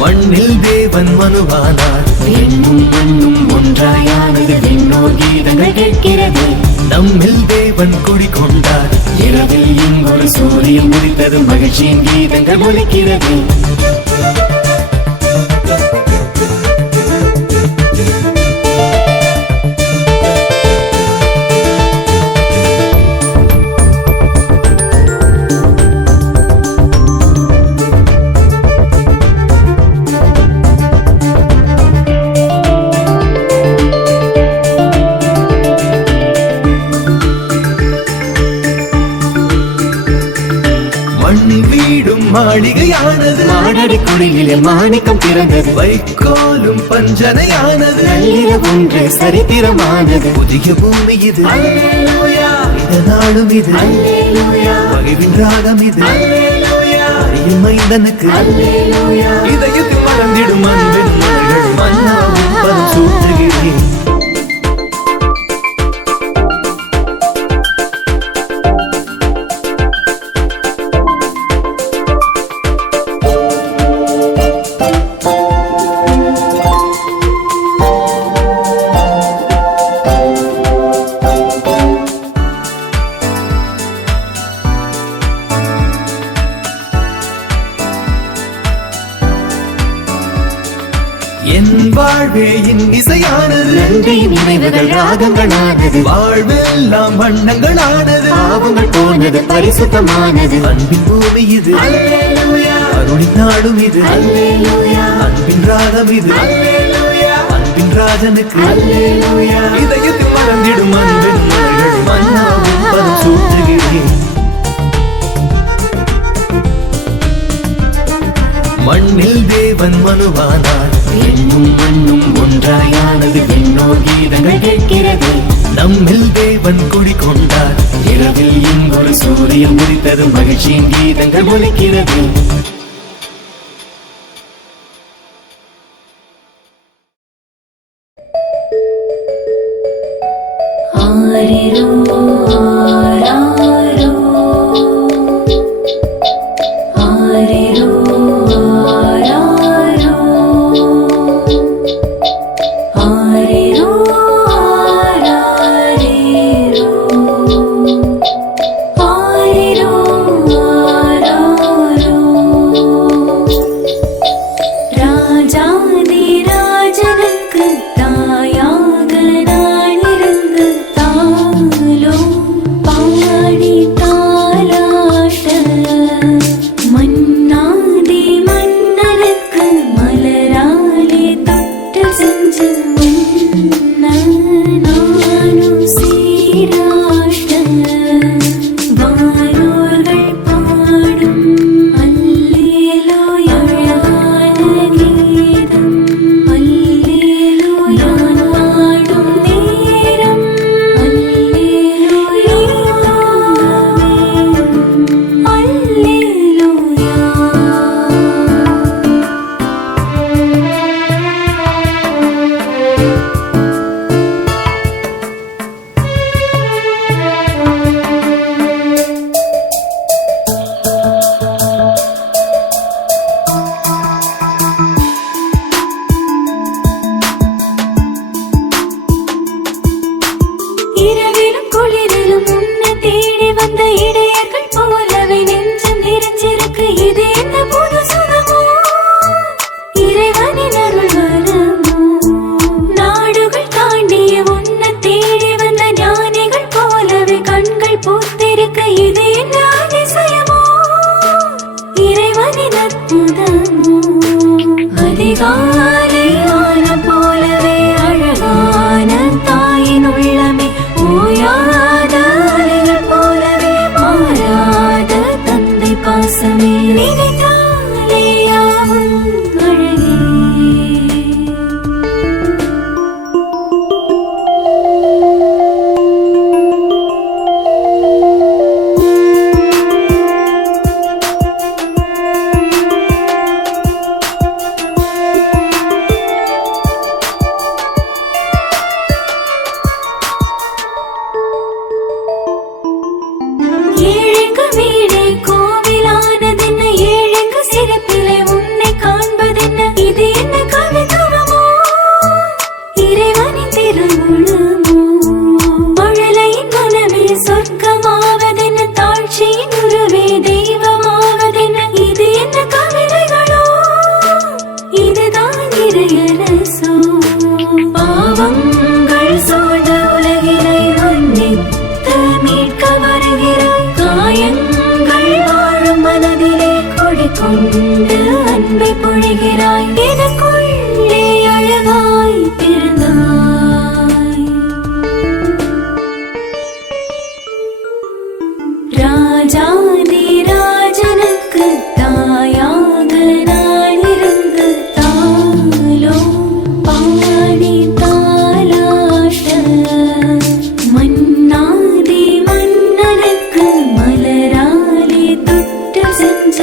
மண்ணில் தேவன் மனுவானார், எண்ணும் மண்ணும் ஒன்றாயானது, விண்ணோர் கீதங்கள் கேட்கிறது. நம்மில் தேவன் குடிகொண்டார், இரவில் இங்கொரு சூரியன் உதித்தது, மகிழ்ச்சியின் கீதங்கள் ஒலிக்கிறது. மாளிகையானது, மாடடி குடிலில் மாணிக்கம் பிறந்தது, வைக்கோலும் பஞ்சனையானது, நள்ளிரவு ஒன்று சரித்திரமானது. புதிய பூமி இது, நாளும் இது, மகிழ்வின் ராகம் இது, அறியும் மைந்தனுக்கு இதயத்தில் மறந்திடும் அன்பின் மகள் மன்னாவும் பதம் சூட்டுகிறேன். என் வாழ்வே என் இசையானது, நன்றியின் நினைவுகள் ராகங்களானது, வாழ்வெல்லாம் வண்ணங்களானது, பாவங்கள் போனது பரிசுத்தமானது. அன்பின் பூமி இது, அருளின் நாடும் இது, அன்பின் ராகம் இது, அன்பின் ராஜனுக்கு இதயத்தில் மறந்திடும் அன்பின் மகள் மன்னாவும் பதம் சூட்டுகிறேன். மண்ணில் தேவன் மனுவானார், எண்ணும் மண்ணும் ஒன்றாயானது, விண்ணோர் கீதங்கள் கேட்கிறது. நம்மில் தேவன் குடிகொண்டார், இரவில் இங்கொரு சூரியன் உதித்தது, மகிழ்ச்சியின் கீதங்கள் ஒலிக்கிறது. ஆரிரோ ஆராரோ, ஆரிரோ ஆராரோ, ஆரிரோ ஆராரிரோ, ஆரிரோ ஆராரோ. ராஜாதி ராஜனுக்கு தாயாக நான் இருந்து, தாலோ பாடி தாலாட்ட, மன்னாதி மன்னனுக்கு மலராலே தொட்டு செஞ்சு நானும் சீராட்ட. வானோர்கள் பாடும் அல்லேலூயா அழகான கீதம், அல்லேலூயா பாடும் நேரம், அல்லேலூயா அல்லேலூயா. இரவிலும் குளிரிலும் உன்னை தேடி வந்த இடையர்கள் போலவே நெஞ்சம் நிறைஞ்சிருக்கு. இது என்ன புது சுகமோ, இறைவனின் அருள் வரமோ? நாடுகள் தாண்டிய உன்னை தேடி வந்த ஞானிகள் போலவே கண்கள் பூத்திருக்கு. இது என்ன அதிசயமோ, இறைவனின் அற்புதமோ? அதிகாலை வானம் போலவே அழகான தாயின் உள்ளமே, ஓயாத அலைகள் போலவே மாறாத தந்தை பாசமே, நினைத்தாலே யாவும் அழகே. கொண்டு அன்பை பொழிகிறாய் எனக்குள்ளே அழகாய் பிறந்தாய் ராஜாதி ராஜனுக்கு தாயாக நான் இருந்து தாலோ பாடி தாலாட்ட மன்னாதி மன்னனுக்கு மலராலே தொட்டு செஞ்ச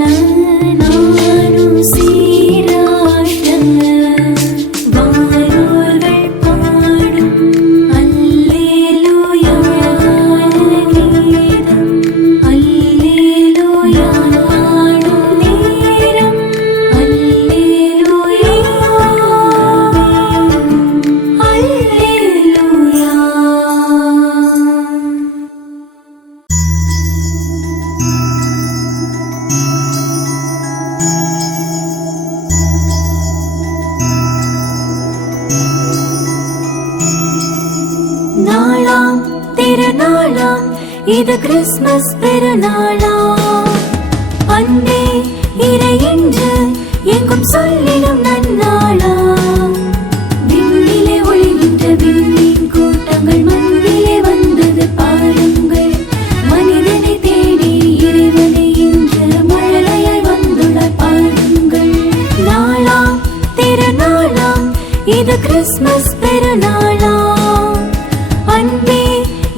நானும் சீராட்ட வாரோர்கள் பாடும் அல்லேலூயா கீதம் அல்லேலூயா பாடும் நேரம் அல்லேலூயா அல்லேலூயா. நாளாம் திருநாளாம் இது கிறிஸ்மஸ் பெருநாளாம் அன்பே இறை என்று எங்கும் சொல்லிடும் நன்னாளாம் விண்ணிலே ஒளிகின்ற விண்மீன் கூட்டங்கள் மண்ணிலே வந்தது பாருங்கள் மனிதனை தேடி இறைவனை இன்று மழலையாய் வந்துள்ளார் பாருங்கள் நாளாம் திருநாளாம் இது கிறிஸ்மஸ் பெருநாளாம் அன்பே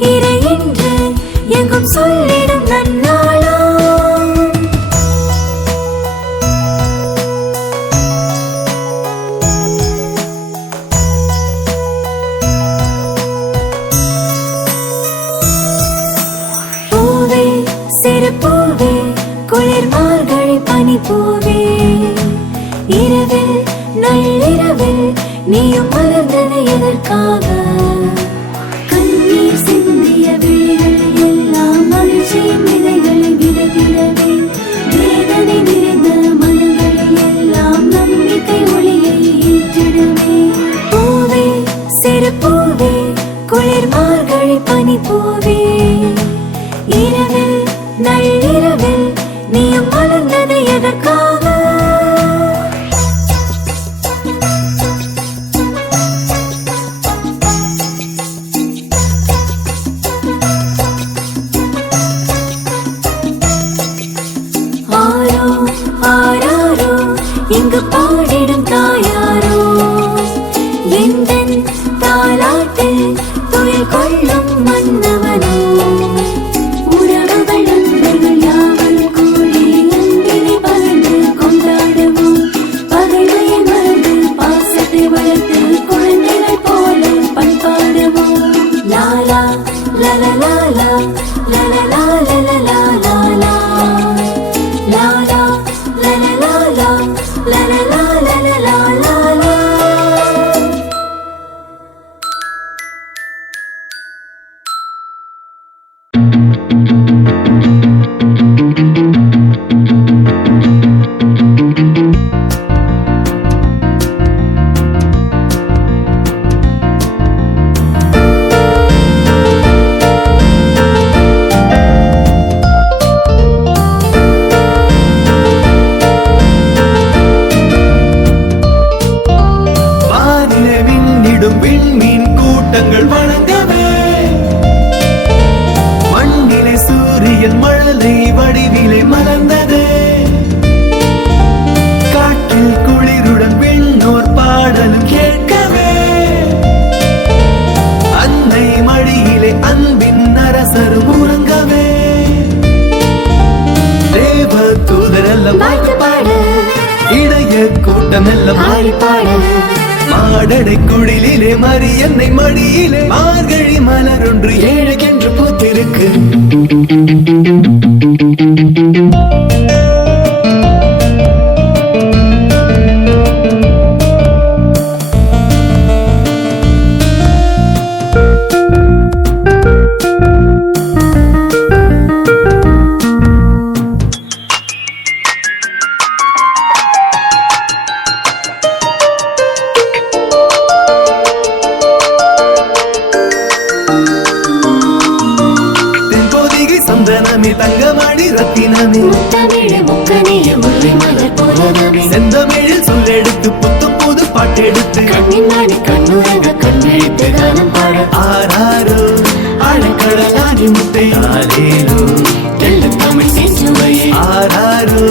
இறை என்று எங்கும் சொல்லிடும் நன்னாளாம். பூவே சிறு பூவே குளிர் மார்கழி பனி பூவே இரவில் நள்ளிரவில் நீயும் மலர்ந்தது எதற்காக கண்ணீர் சிந்திய விழிகள் எல்லாம் மகிழ்ச்சியின் விதைகளை விதைத்திடவே வேதனை நிறைந்த மனங்களில் எல்லாம் நம்பிக்கை ஒளியை ஏற்றிடவே பூவே சிறு பூவே குளிர் மார்கழி பனி பூவே இரவில் நள்ளிரவில் நீயும் மலர்ந்தது எதற்காக ஆரோ ஆராரோ இங்கு பாடிடும் தாயாரோ எந்தன் தாலாட்டில் துயில் கொள்ளும் மன்னவனோ உறவுகள் நண்பர்கள் யாவர் கூடி அன்பினை பகிர்ந்து கொண்டாடுவோம் பகைமையை மறந்து பாசத்தை வளர்த்து குழந்தைகள் போல பண்பாடுவோம் லாலா லலலாலா லலலா லலலா Lala La la la la la la la la la la la la la. வானிலே விண்ணிடும் விண்மீன் கூட்டங்கள் வணங்கவே மண்ணிலே சூரியன் மழலை வடிவிலே மலர்ந்ததே காற்றில் குளிருடன் விண்ணோர் பாடலும் கேட்கவே அன்னை மடியிலே அன்பின் அரசரும் உறங்கவே தேவ தூதரெல்லாம் வாழ்த்து பாடு இடைய கூட்டமெல்லாம் ஆடி பாடு மாடடை குடிலே மரியன்னை மடியிலே மார்கழி மலரொன்று ஏழைக்கென்று பூத்திருக்கு முத்தமிழ் முக்க வாசனைய முல்லை மலர் போலவே செந்தமிழில் சொல்லெடுத்து புத்து புது பாட்டெடுத்து கண்ணின் நாடி கண்ணுறங்க கண்விழித்து காலம் பாட ஆராரோ ஆழக்கடலாகி முத்தை ஆலேலோ தெள்ள தமிழ் செஞ்சுவையே ஆராரோ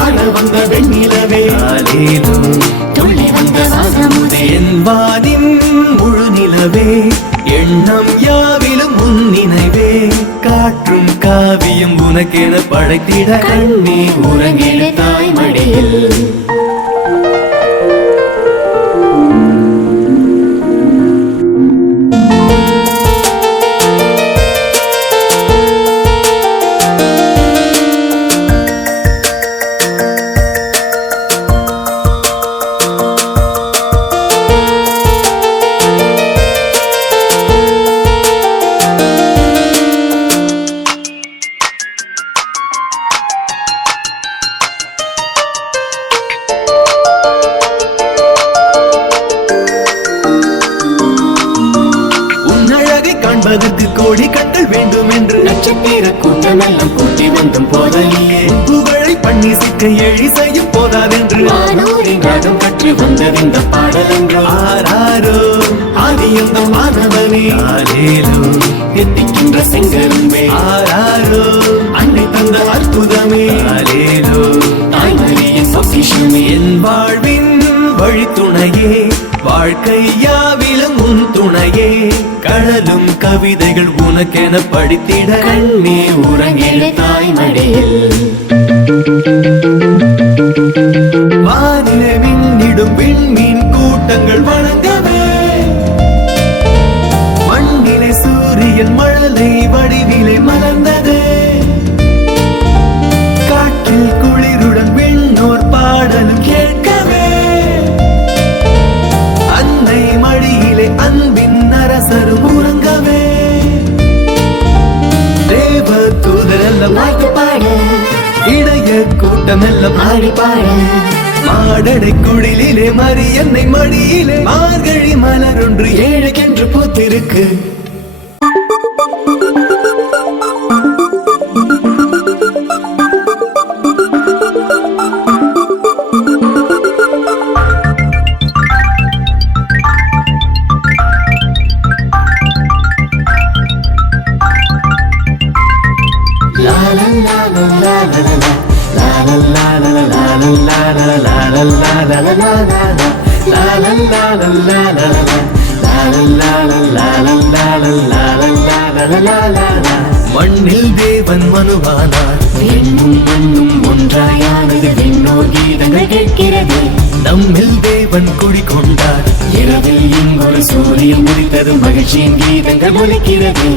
ஆட வந்த வெண்ணிலவே ஆலேலோ துள்ளி வந்த வாசமுதே என் வானின் முழு நிலவே எண்ணம் யாவிலும் உன் நினைவே காற்றும் காவியம் உனக்கென படைத்திட கண்ணே உறங்கிடு தாய் மடியில் காண்பதற்கு கோடி கண்கள் வேண்டும் என்று நட்சத்திர கூட்டமெல்லாம் கூட்டி வந்தும் போதலியே புகழை பண்ணி சிக்க எழி செய்யும் போதாதென்று வானோரின் ராகம் கற்று வந்ததிந்த பாடல் என்று ஆராரோ ஆதியந்த மாணவனே ஆலேலோ எத்திக்கின்ற செங்கரும்பே ஆராரோ அன்னை தந்த அற்புதமே ஆலேலோ தாய்மரியின் பொக்கிஷமே என் வாழ்வின் வழித்துணையே வாழ்க்கை யாவிலும் உன் துணையே கடலும் கவிதைகள் உனக்கென படித்திட கண்ணே உறங்கிடு தாய் மடியில் வானிலை மின்னிடும் விண்மீன் கூட்டங்கள் வணங்கவே மண்ணிலே சூரியன் மழலை வடிவிலே மலர்ந்ததே காற்றில் குளிருடன் விண்ணோர் பாடலும் கேட்கவே அன்னை மடியிலே அன்பின் அரசரும் உறங்கவே தேவ தூதரெல்லாம் வாழ்த்து பாட இடைய கூட்டமெல்லாம் ஆடி பாட மாடடை குடிலே மரியன்னை மடியிலே மார்கழி மலரொன்று ஏழுக்கென்று பூத்திருக்கு மண்ணில் தேவன் மனுவானார் விண்ணும் மண்ணும் ஒன்றாயானது விண்ணோர் கீதங்கள் கேட்கிறது நம்மில் தேவன் குடிகொண்டார் இரவில் இங்கொரு சூரியன் உதித்தது மகிழ்ச்சியின் கீதங்கள் ஒலிக்கிறது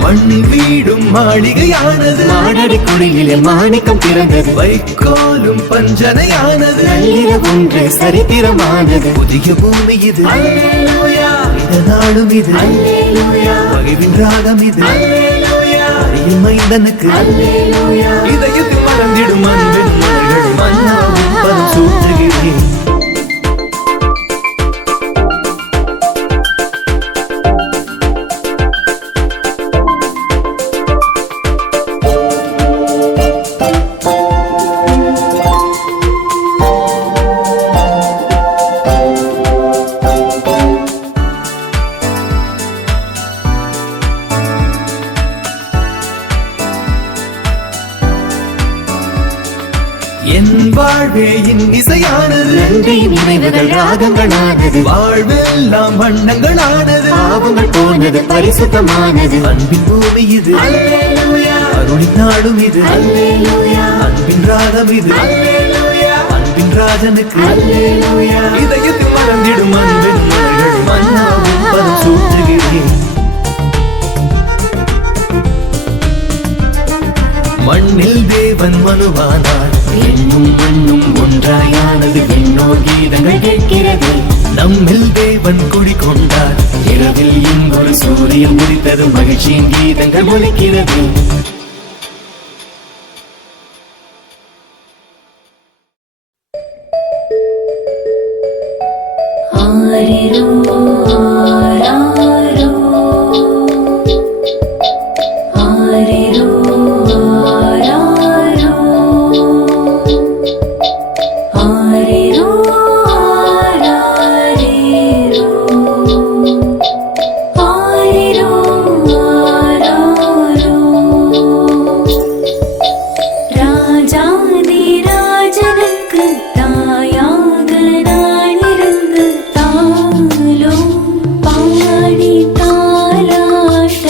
மண்ணில் வீடும் மாளிகையானது மாடடி குடியிலே மாணிக்கம் பிறந்தது வைக்கோலும் பஞ்சனையானது நள்ளிரவு ஒன்று சரித்திரமானது புதிய பூமி இது அல்லேலூயா இந்த நாடும் இது அல்லேலூயா மகிழ்வின் ராகம் இது அல்லேலூயா அறியும் மைந்தனுக்கு அல்லேலூயா இதயத்தில் மறந்திடும் அன்பின் மலர்கள் மன்னாவும் பலம் சூட்டுகிறேன் என் வாழ்வே இன் இசையானது நன்றி நினைவுகள் ராகங்களானது வாழ்வெல்லாம் வண்ணங்களானது பாவங்கள் போனது பரிசுத்தமானது அன்பின் பூமி இது அல்லேலூயா அருளின் நாடும் இது அல்லேலூயா அன்பின் ராகம் இது அல்லேலூயா அன்பின் ராஜனுக்கு அல்லேலூயா இதயத்தில் மறந்திடும் அன்பின் மலர்கள் மன்னாவும் பலம் சூட்டுகிறேன் மண்ணில் தேவன் மனுவானார், எண்ணும் மண்ணும் ஒன்றாயானது, விண்ணோர் கீதங்கள் கேட்கிறது. நம்மில் தேவன் குடிகொண்டார், இரவில் இங்கொரு சூரியன் உதித்தது, மகிழ்ச்சியின் கீதங்கள் ஒலிக்கிறது. ஆரிரோ ஆராரோ, ஆரிரோ ஆராரோ, ஆரிரோ ஆராரிரோ, ஆரிரோ ஆராரோ. ராஜாதி ராஜனுக்கு தாயாக நான் இருந்து தாலோ பாடி தாலாட்ட,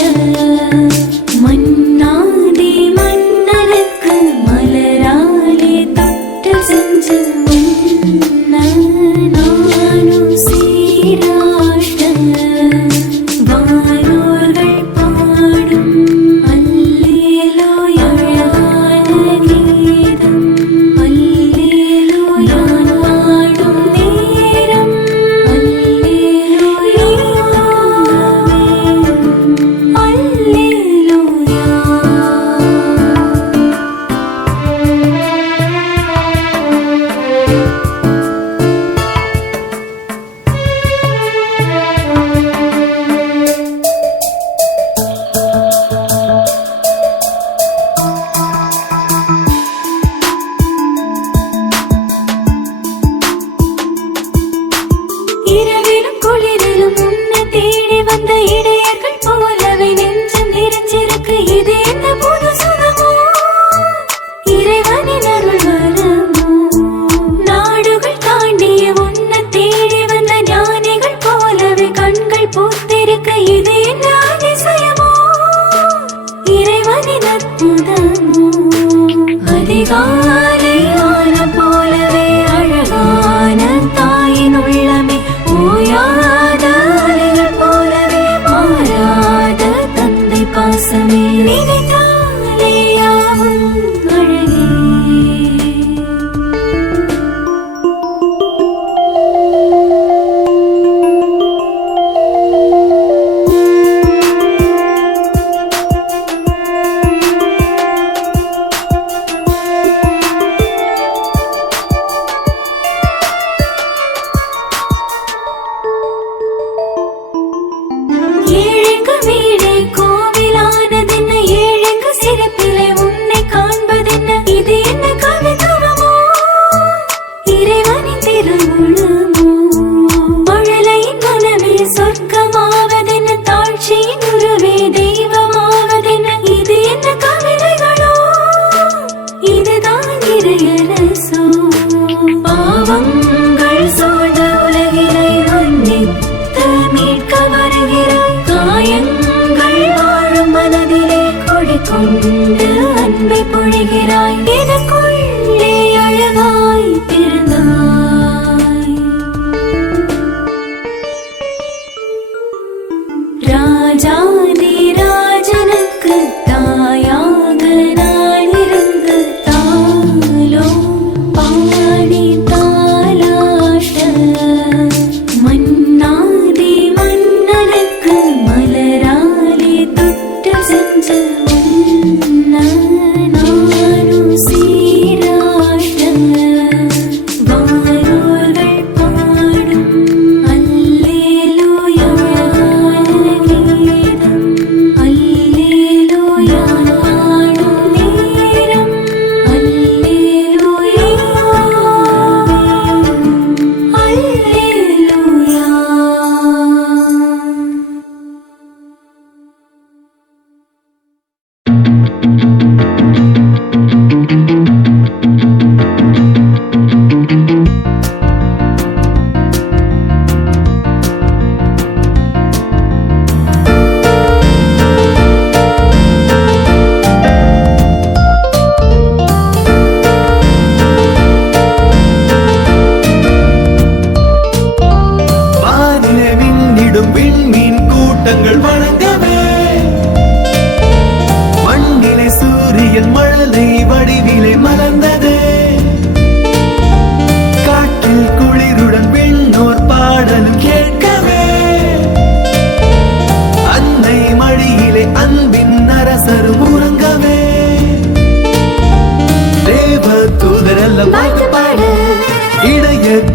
மன்னாதி மன்னனுக்கு மலராலே தொட்டு செஞ்சு நானும் சீராட்ட, வானோர்கள் பாடும் அல்லேலூயா அழகான கீதம், அல்லேலூயா பாடும் நேரம், அல்லேலூயா அல்லேலூயா. இரவிலும் குளிரிலும் உன்னை தேடி வந்த இடையர்கள் போலவே நெஞ்சம் நிறைஞ்சிருக்கு. இது என்ன புது சுகமோ, இறைவனின் அருள் வரமோ. நாடுகள் தாண்டிய உன்னை தேடி வந்த ஞானிகள் போலவே கண்கள் பூத்திருக்க. இது என்ன அதிசயமோ, இறைவனின் அற்புதமோ. அதிகாலை வானம் போலவே அழகான தாயின் உள்ளமே, ஓயாத அலைகள் போலவே மாறாத தந்தை பாசமே. நினைத்தாலே யாவும் அழகே. ஏழைக்கு வீடே கோவிலானதென்ன, ஏழைக்கு சிறப்பிலே உன்னை காண்பதென்ன. இது என்ன கவித்துவமோ, இறைவனின் திருவுளமோ. மழலையின் மனமே சொர்க்கமாவதென்ன, தாழ்ச்சியின் உருவே தெய்வமாவதென்ன. இது என்ன கவிதைகளோ, இதுதான் இறையரசோ. பாவங்கள் சூழ்ந்த உலகினை மன்னித்து மீட்க வருகிறாய். காயங்கள் வாழும் மனதிலே கொடிக்கொண்டு அன்பை பொழிகிறாய். எனக்குள்ளே அழகாய் பிறந்தாய். ராஜாதி ராஜனுக்கு தாயாக நான் இருந்து தாலோ பாடி தாலாட்ட, மன்னாதி மன்னனுக்கு மலராலே தொட்டு செஞ்ச நானும்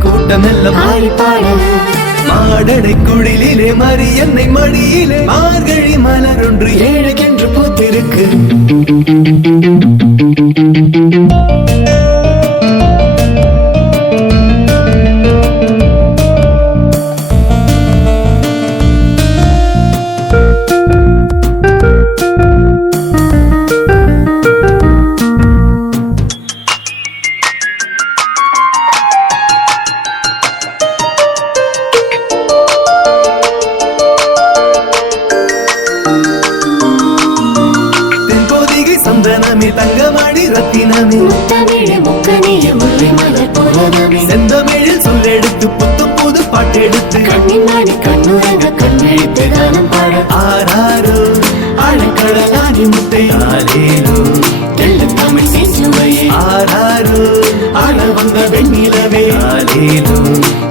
கூட்டமெல்லாம் ஆடிப்பாட மாடடை குடிலே மரியன்னை மடியிலே மார்கழி மலரொன்று ஏழைக்கென்று பூத்திருக்கு. சந்தனமே தங்கமணி ரத்தினமே தமிழ் முக்கனிய முல்லை மலர் புலனமே செந்தமிழில் சொல்லெடுத்து புத்தும் புது பாட்டெடுத்து கண்ணின் நாடி கண்ணுறங்க கண்விழித்து காலம் பாட ஆராரோ ஆழக்கடலாகி முத்தை ஆலேலோ தெள்ள தமிழ் செஞ்சுவையே ஆராரோ ஆழ வந்த வெண்ணிலவே ஆலேலோ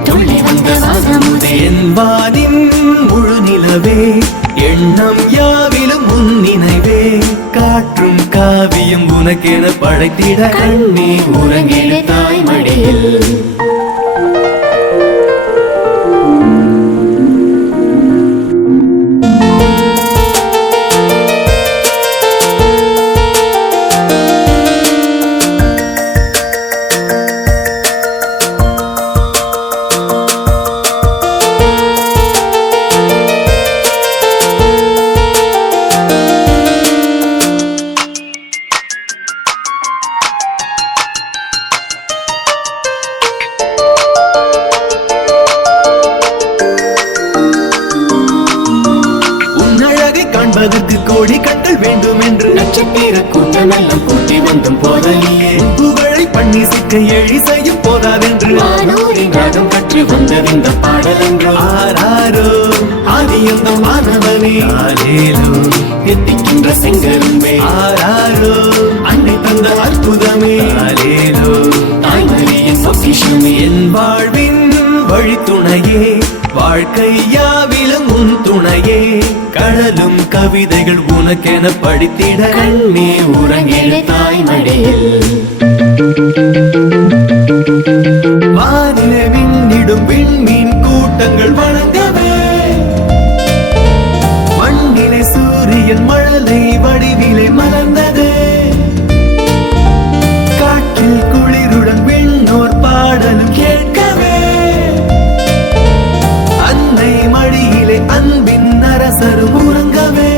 துள்ளி வந்த வாசமுதே என் வானின் முழு நிலவே எண்ணம் யாவிலும் உன் நினைவே காற்றும் காவியம் உனக்கென படைத்திட கண்ணே உறங்கிடு தாய் மடியில் காண்பதற்கு கோடி கண்கள் வேண்டும் என்று நட்சத்திர கூட்டமெல்லாம் கூட்டி வந்தும் போதலியே புகழை பண்ணி சிக்க எழி செய்யும் போதாதென்று வானோரின் ராகம் கற்று வந்ததிந்த பாடல் என்று ஆராரோ ஆதியந்த மாணவனே ஆலேலோ எத்திக்கின்ற செங்கரும்பே ஆராரோ அன்னை தந்த அற்புதமே ஆலேலோ தாய்மரியின் பொக்கிஷமே என் வாழ்வின் வழித்துணையே வாழ்க்கை யாவிலும் உன் துணையே கடலும் கவிதைகள் உனக்கென படித்திட கண்ணே உறங்கிடு தாய் மடியில் வானிலே விண்ணிடும் விண்மீன் கூட்டங்கள் வணங்கவே மண்ணிலே சூரியன் மழலை வடிவிலே மலர்ந்தது காற்றில் குளிருடன் விண்ணோர் பாடலும் கேட்கவே அன்னை மடியிலே அன்பின் அரசரும் உறங்கவே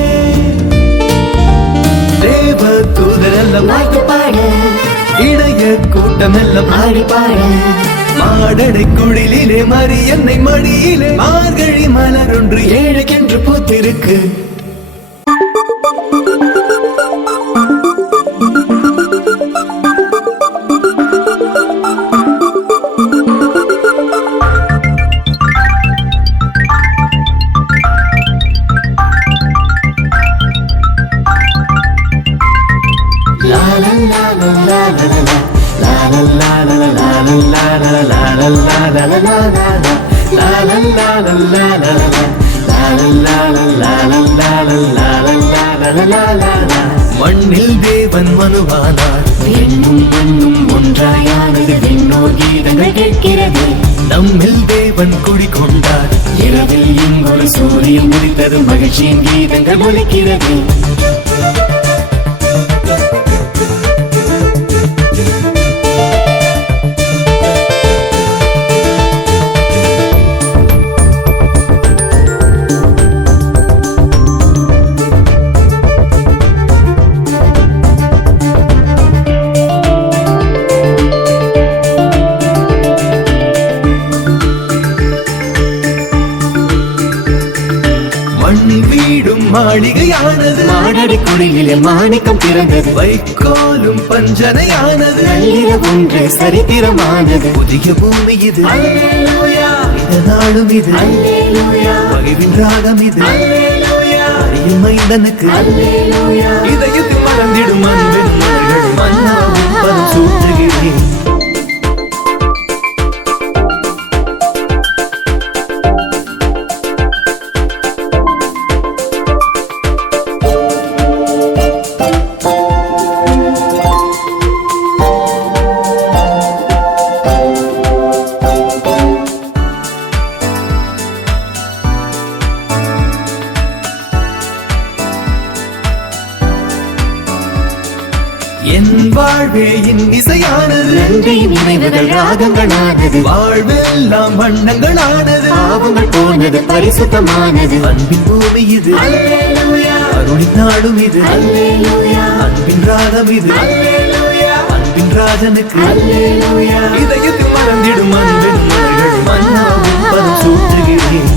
தேவ தூதரெல்லாம் வாழ்த்து பாட இடைய கூட்டமெல்லாம் ஆடி பாட மாடடை குடிலே மரியன்னை மடியிலே மார்கழி மலரொன்று ஏழைக்கென்று பூத்திருக்கு. மண்ணில் தேவன் மனுவானார் விண்ணும் மண்ணும் ஒன்றாயானது விண்ணோர் கீதங்கள் கேட்கிறது நம்மில் தேவன் குடிகொண்டார் இரவில் இங்கொரு சூரியன் முடித்தது மகிழ்ச்சியின் கீதங்கள் ஒலிக்கிறது மண்ணில் வீடும் மாளிகையானது மாடடி குடியிலே மாணிக்கம் பிறந்தது வைக்கோலும் பஞ்சனையானது நள்ளிர ஒன்று சரித்திரமானது புதிய பூமி இது அல்லேலூயா இந்த நாளும் இது அல்லேலூயா மகிழ்வின் ராகம் இது அல்லேலூயா அரிய மைந்தனுக்கு அல்லேலூயா இதயத்தில் மறந்திடும் அன்பின் மலர்கள் மன்னாவும் பதம் சூட்டுகிறேன். வாழ்வே இசையானது, நன்றி நினைவுகள் ராகங்களானது, வாழ்வெல்லாம் வண்ணங்களானது, பாவங்கள் போனது பரிசுத்தமானது. அன்பின் பூமி இது, அருளின் நாடும் இது, அன்பின் ராகம் இது, அன்பின் ராஜனுக்கு இதயத்தில் மறந்திடும் அன்பின் மலர்கள் மன்னாவும் பதம் சூட்டுகிறேன்.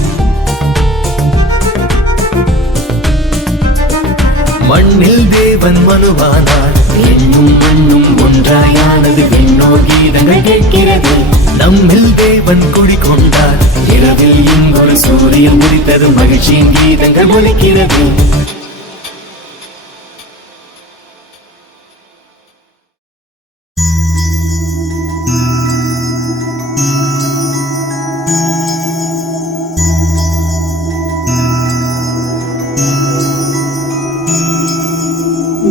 மண்ணில் தேவன் மனுவானார், எண்ணும் மண்ணும் ஒன்றாயானது, விண்ணோர் கீதங்கள் கேட்கிறது. நம்மில் தேவன் குடிகொண்டார், இரவில் இங்கொரு சூரியன் உதித்தது, மகிழ்ச்சியின் கீதங்கள் ஒலிக்கிறது.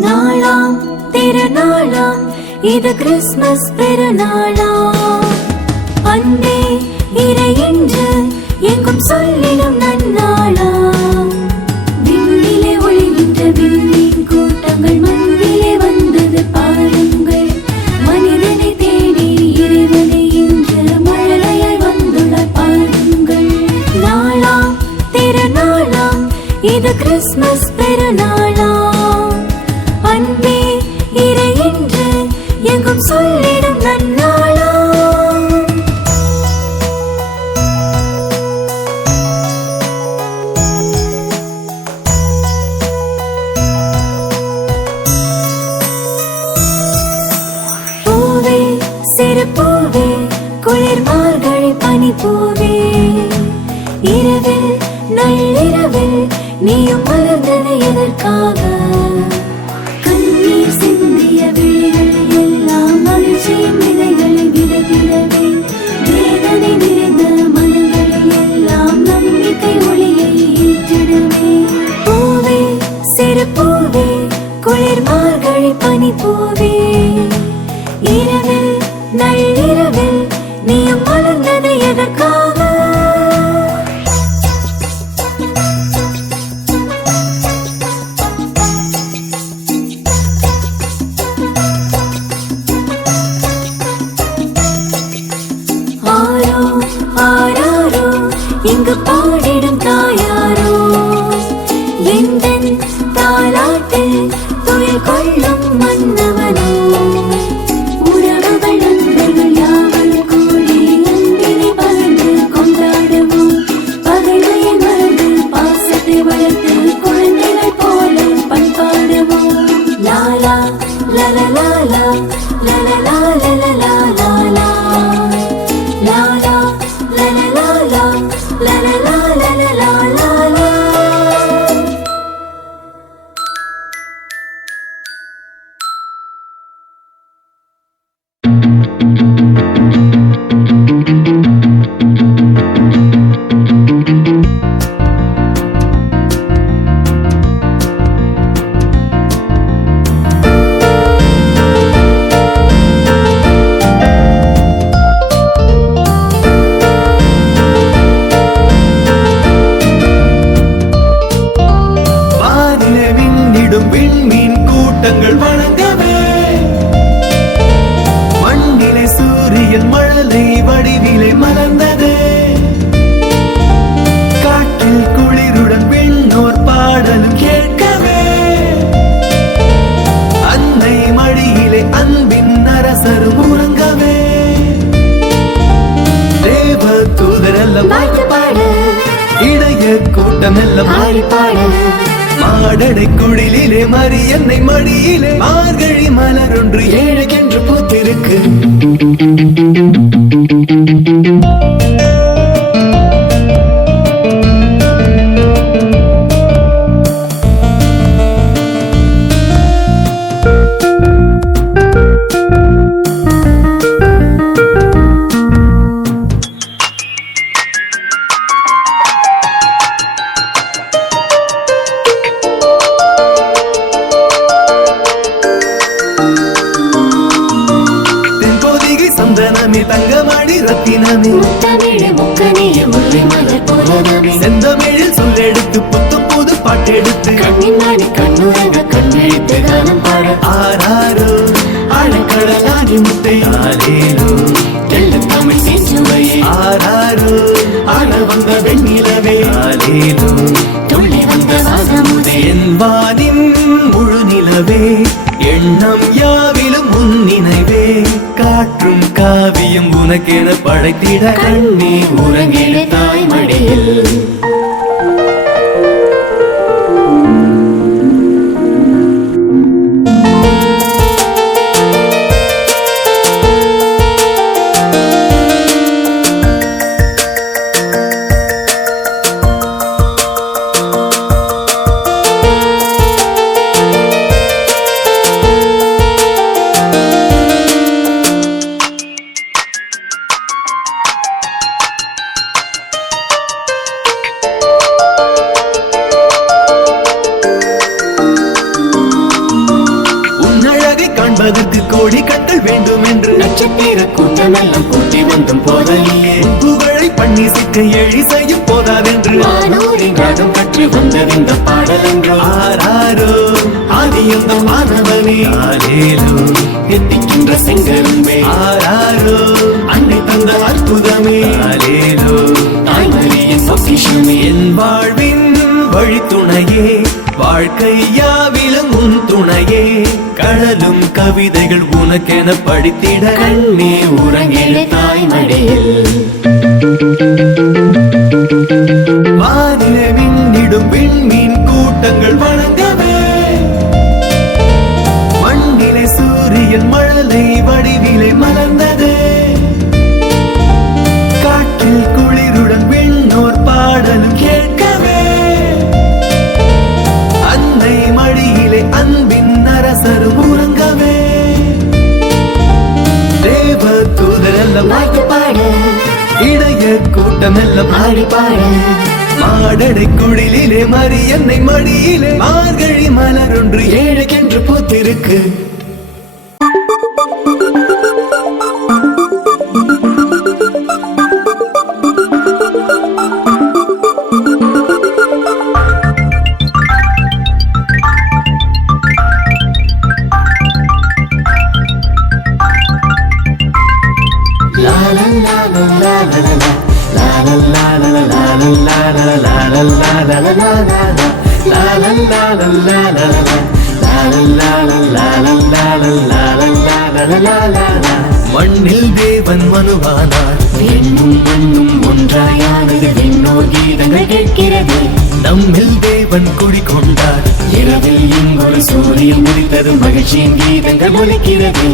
நாளாம் திருநாளாம் இது கிறிஸ்மஸ் பெருநாளாம், அன்பே இறை என்று எங்கும் சொல்லிடும் நன்னாளாம். விண்ணிலே ஒளிகின்ற விண்மீன் கூட்டங்கள் மண்ணிலே வந்தது பாருங்கள், மனிதனை தேடி இறைவனை இன்று மழலையாய் வந்துள்ளார் பாருங்கள். நாளாம் திருநாளாம் இது கிறிஸ்மஸ் பெருநாளாம், அன்பே இறை என்று எங்கும் சொல்லிடும் நன்னாளாம். பூவே சிறு பூவே குளிர் மார்கழி பனி பூவே, இரவில் நள்ளிரவில் நீயும் மலர்ந்தது எதற்காக? கண்ணீர் சிந்திய விழிகள் எல்லாம் மகிழ்ச்சியின் விதைகளை விதைக்கிறவே, வேதனை நிறைந்த மனங்களில் எல்லாம் நம்பிக்கை ஒளியை ஏற்றிடுவே. பூவே சிறு பூவே குளிர் மார்கழி பனி பூவே, இரவில் நள்ளிரவில் நீயும் மலர்ந்தது எதற்காக? ஆரோ ஆராரோ இங்கு பாடிடும் தாயாரோ, எந்தன் தாலாட்டில் துயில் கொள்ளும் மன்னவனோ. உறவுகள் நண்பர்கள் யாவரும் கூடி அன்பினை பகிர்ந்து கொண்டாடுவோம், பகைமையை மறந்து பாசத்தை வளர்த்து குழந்தைகள் போல பண்பாடுவோம். லாலா லலலாலா லலலா லலலா லாலா லாலா லலலாலா லலலா லலலா லாலா. வானிலே விண்ணிடும் விண்மீன் கூட்டங்கள் வணங்கவே, மண்ணிலே சூரியன் மழலை வடிவிலே மலர்ந்ததே, காற்றில் குளிருடன் விண்ணோர் பாடலும் கேட்கவே, அன்னை மடியிலே அன்பின் அரசரும் உறங்கவே, தேவ தூதரெல்லாம் பாட்டு பாடு இடைய கூட்டமெல்லாம் ஆடி பாடு, மாடடை குடிலே மரியன்னை மடியிலே மார்கழி மலரொன்று ஏழைக்கென்று பூத்திருக்கு. சந்தனமே தங்கமணி ரத்தினமே, முத்தமிழ் முக்கனிய முல்லை மலர் புலனமே, செந்தமிழில் சொல்லெடுத்து புத்தம் புது பாட்டெடுத்து கண்ணின் மாடி கண்ணுறங்க கண் விழித்து காலம் பாட. ஆராரோ ஆழக்கடலாகி முத்தை ஆலேலோ தமிழ் செஞ்சுவையே ஆராரோ ஆள வந்த வெண்ணிலவே ஆலேலோ துள்ளி வந்த ஆகமுதே என் வானின் முழு நிலவே எண்ணம் யாவிலும் உன் நினைவே காற்றும் காவியம் உனக்கென படைத்திட கண்ணே உறங்கிடு தாய் மடியில் காண்பதற்கு கோடி கண்கள் வேண்டும் என்று நட்சத்திர கூட்டமெல்லாம் கூட்டி வந்தும் போதலியே புகழை பண்ணி சிக்க எழி செய்யும் போதாதென்று வானோரின் ராகம் கற்று வந்ததிந்த பாடல் என்றோ ஆராரோ ஆதியந்த மாணவனே ஆலேலோ எத்திக்கின்ற செங்கரும்பே ஆராரோ அன்னை தந்த அற்புதமே ஆலேலோ தாய்மரியின் பொக்கிஷமே என் வாழ்வின் வழித்துணையே வாழ்க்கை யாவிலும் உன் துணையே கடலும் கவிதைகள் உனக்கென படித்திட கண்ணே உறங்கிடு தாய் மடியில் வானிலை விண்ணிடும் விண்மீன் கூட்டங்கள் வணங்கவே மண்ணிலே சூரியன் மழலை வடிவிலே மலர்ந்தது காற்றில் குளிருடன் விண்ணோர் பாடலும் கேட்கவே அன்னை மடியிலே அன்பின் அரசரும் உறங்கவே தேவ தூதரெல்லாம் வாழ்த்து பாட இடைய கூட்டமெல்லாம் ஆடி பாட மாடடை குடிலே மரியன்னை மடியிலே மார்கழி மலரொன்று ஏழைக்கென்று பூத்திருக்கு மண்ணில் தேவன் மனுவானார் விண்ணும் மண்ணும் ஒன்றாயானது விண்ணோர் கீதங்கள் கேட்கிறது நம்மில் தேவன் குடிகொண்டார் இரவில் இங்கொரு சூரியன் உதித்தது மகிழ்ச்சியின் கீதங்கள் ஒலிக்கிறது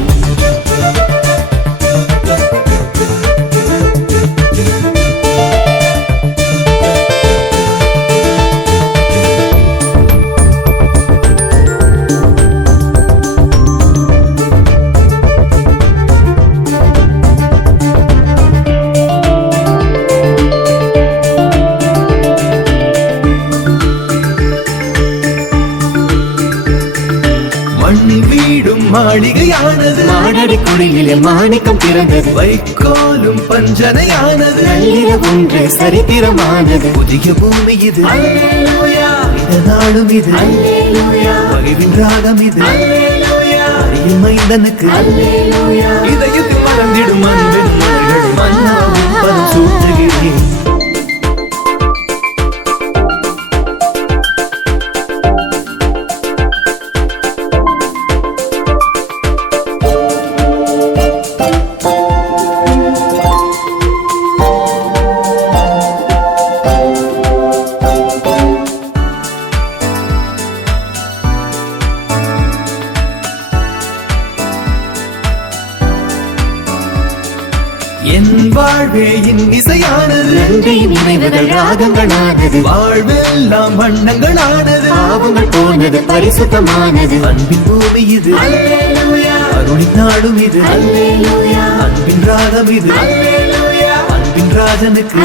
மண்ணில் வீடும் மாளிகையானது மாடடி குடிலே மாணிக்கம் பிறந்தது வைக்கோலும் பஞ்சனையானது நள்ளிரவு ஒன்று சரித்திரமானது புதிய பூமி இது இந்த நாடும் இது மகிழ்வின் ராகம் இது அரியின் மைந்தனுக்கு இதயத்தில் மறந்திடும் அன்பின் மலர்கள் மன்னாவும் பதம் சூட்டுகிறேன் என் வாழ்வே என் இசையானது நன்றி நினைவுகள் ராகங்களானது வாழ்வெல்லாம் வண்ணங்களானது பாவங்கள் போனது பரிசுத்தமானது அன்பின் பூமி இது அருளின் நாடும் இது அன்பின் ராகம் இது அன்பின் ராஜனுக்கு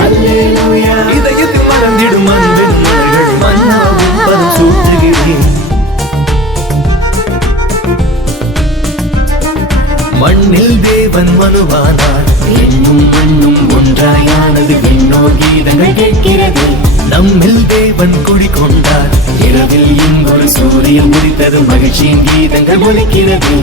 இதயத்தில் மறந்திடும் அன்பின் மலர்கள் மன்னாவும் பதம் சூட்டுகிறேன் மண்ணில் தேவன் மனுவானார் விண்ணும் மண்ணும் ஒன்றாயானது விண்ணோர் கீதங்கள் கேட்கிறது நம்மில் தேவன் குடிகொண்டார் இரவில் இங்கொரு சூரியன் உதித்தது மகிழ்ச்சியின் கீதங்கள் ஒலிக்கிறது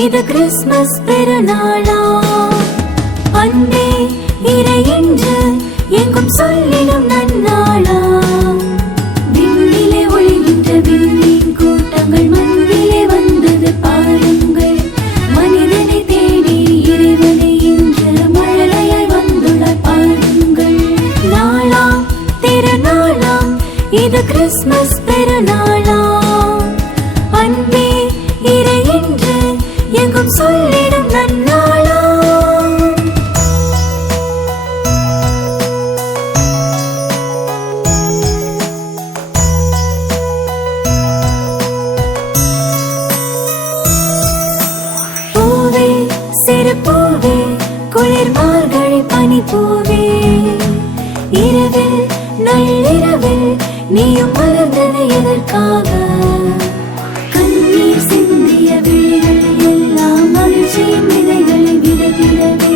இது கிறிஸ்மஸ் பெருநாளா அன்பே இறை என்று எங்கும் சொல்லிடும் நன்னாளா விண்ணிலே ஒளிகின்ற விண்மீன் கூட்டங்கள் மண்ணிலே வந்தது பாருங்கள் மனிதனை தேடி இறைவனை இன்று மழலையாய் வந்துள்ளார் பாருங்கள் நாளாம் திருநாளாம் இது கிறிஸ்மஸ் பெருநாளா அன்பே இறை என்று எங்கும் சொல்லிடும் நன்னாளா நீயும் மலர்ந்தது எதற்காக கண்ணீர் சிந்திய விழிகளில் எல்லாம் மகிழ்ச்சியின் விதைகளை விதைத்திடவே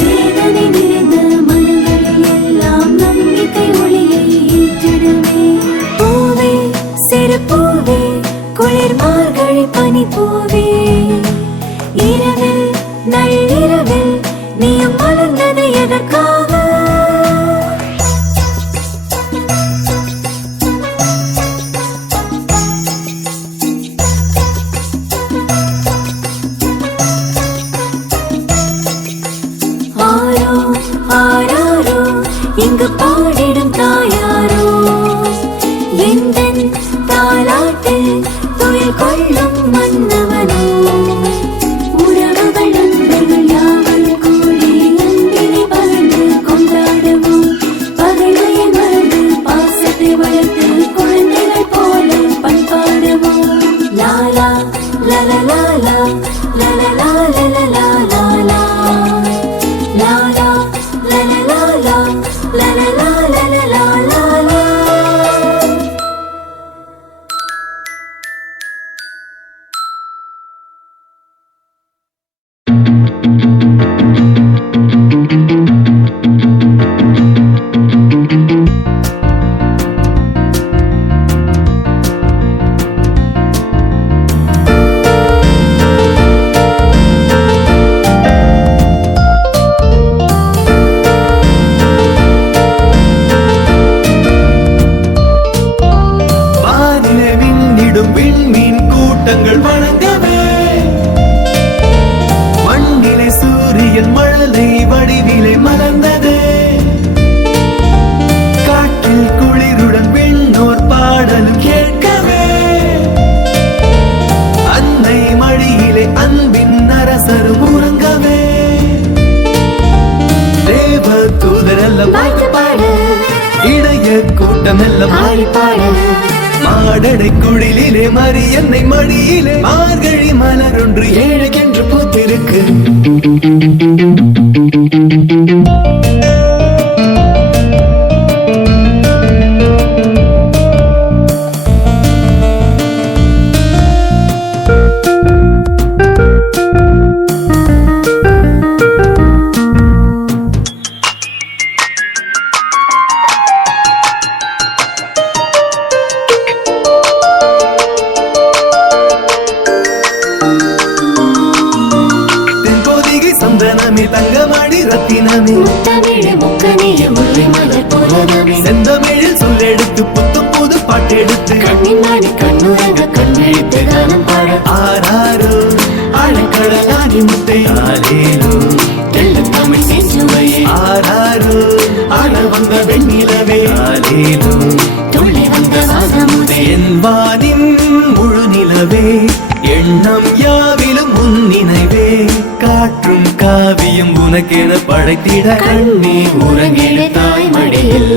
வேதனை நிறைந்த மனங்களில் எல்லாம் நம்பிக்கை ஒளியை ஏற்றிடவே பூவே சிறு பூவே குளிர் மார்கழி பனி பூவே இரவில் நள்ளிரவில் நீயும் மலர்ந்தது எதற்காக ஆரோ ஆராரோ இங்கு பாடிடும் தாயாரோ எந்தன் தாலாட்டில் துயில் கொள்ளும் மன்னவனோ உறவுகள் நண்பர்கள் யாவரும் கூடி அன்பினை பகிர்ந்து கொண்டாடுவோம் பகைமையை மறந்து பாசத்தை வளர்த்து குழந்தைகள் போல பண்பாடுவோம் லாலா லலலாலா லலலா லலலா லாலா லாலா லலலாலா லலலா லலலா லாலா வானிலே விண்ணிடும் விண்மீன் கூட்டங்கள் வணங்கவே மண்ணிலே சூரியன் மழலை வடிவிலே மலர்ந்தது காற்றில் குளிருடன் விண்ணோர் பாடலும் கேட்கவே அன்னை மடியிலே அன்பின் அரசரும் உறங்கவே தேவ தூதரெல்லாம் வாழ்த்து பாடு இளைய கூட்டமெல்லாம் ஆடி பாடு மாடடை குழிலே மரியன்னை மடியிலே மார்கழி மலரொன்று ஏழைக்கென்று பூத்திருக்கு தென்போதிகை சந்தனமே தங்கமணி ரத்தினமே முத்தமிழ் முக்கனிய முல்லை மலர் புலனமே செந்தமிழில் சொல்லெடுத்து புத்தம் புது பாட்டெடுத்து கண்ணின் நாடி கண்ணுறங்க கண்விழித்து கானம் பாட ஆராரோ ஆழக்கடலாகி முத்தை ஆலேலோ தெள்ள தமிழ் செஞ்சுவையே ஆராரோ ஆட வந்த வெண்ணிலவே ஆலேலோ துள்ளி வந்த வாசமுதே என் வானின் முழு நிலவே எண்ணம் யாவிலும் உன் நினைவே காற்றும் காவியம் உனக்கென படைத்திட கண்ணே உறங்கிட தாய் மடியில்